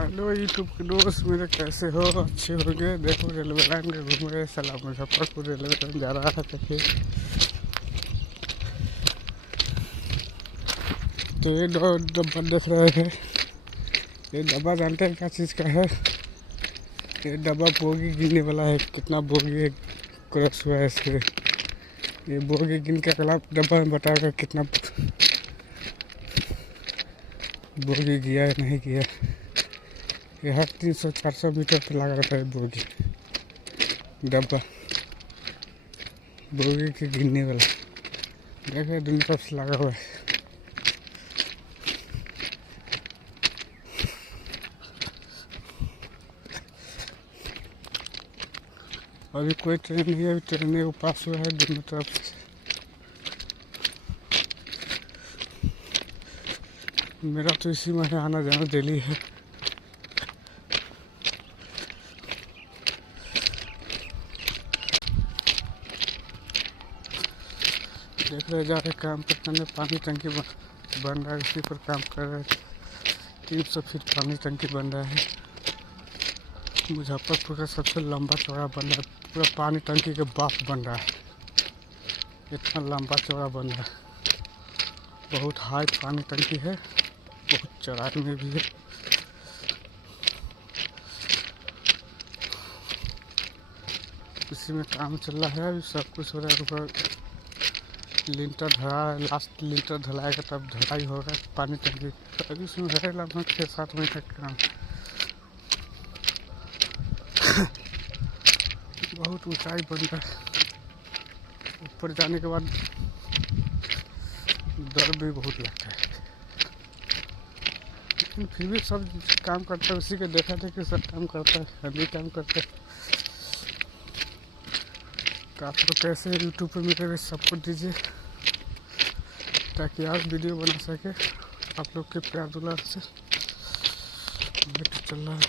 Hello YouTube के दोस्त मेरे, कैसे हो? अच्छे होंगे। देखो रेलवे लाइन में घूम रहे, साला मुजफ्फरपुर रेलवे लाइन जा रहा है। देखिए तो ये दो डब्बा देख रहे हैं। ये डब्बा जानते हैं क्या चीज़ का है? ये डब्बा बोगी गिनने वाला है। कितना बोगी क्रॉस हुआ है इसके। ये बोगी गिन के अगला डब्बा में बताएगा कितना बोगी गया है नहीं गया। ये हर 300-400 मीटर पर लगा रहता है बोगी डब्बा, बोगी के गिनने वाला। देखिए दोनों तरफ से लगा हुआ है। अभी कोई ट्रेन नहीं है, अभी ट्रेन को पास हुआ है दोनों तरफ से। मेरा तो इसी में आना जाना डेली है। देख रहे जा रहे काम करने, पानी टंकी बन रहा है, इसी पर काम कर रहे हैं। 300 फीट पानी टंकी बन रहा है। मुजफ्फरपुर का सबसे लंबा चौड़ा बन रहा है। पूरा पानी टंकी के बाप बन रहा है। इतना लंबा चौड़ा बन रहा है। बहुत हाई पानी टंकी है, बहुत चौड़ाई में भी है। इसी में काम चल रहा है। अभी सब कुछ हो रहा है। ऊपर लिंटर धरा है, लास्ट लिंटर धलाएगा तब धलाई होगा पानी टंकी। अभी इसमें है लगभग 6-7 महीने तक काम। बहुत ऊंचाई बन रहा है। ऊपर जाने के बाद डर भी बहुत लगता है, लेकिन फिर भी सब काम करता है। उसी के देखा देखी सब काम करता है, हम भी काम करते हैं। तो आप लोग कैसे यूट्यूब पर मेरे सपोर्ट दीजिए ताकि आप वीडियो बना सके। आप लोग के प्यार दुलार से चल रहा है।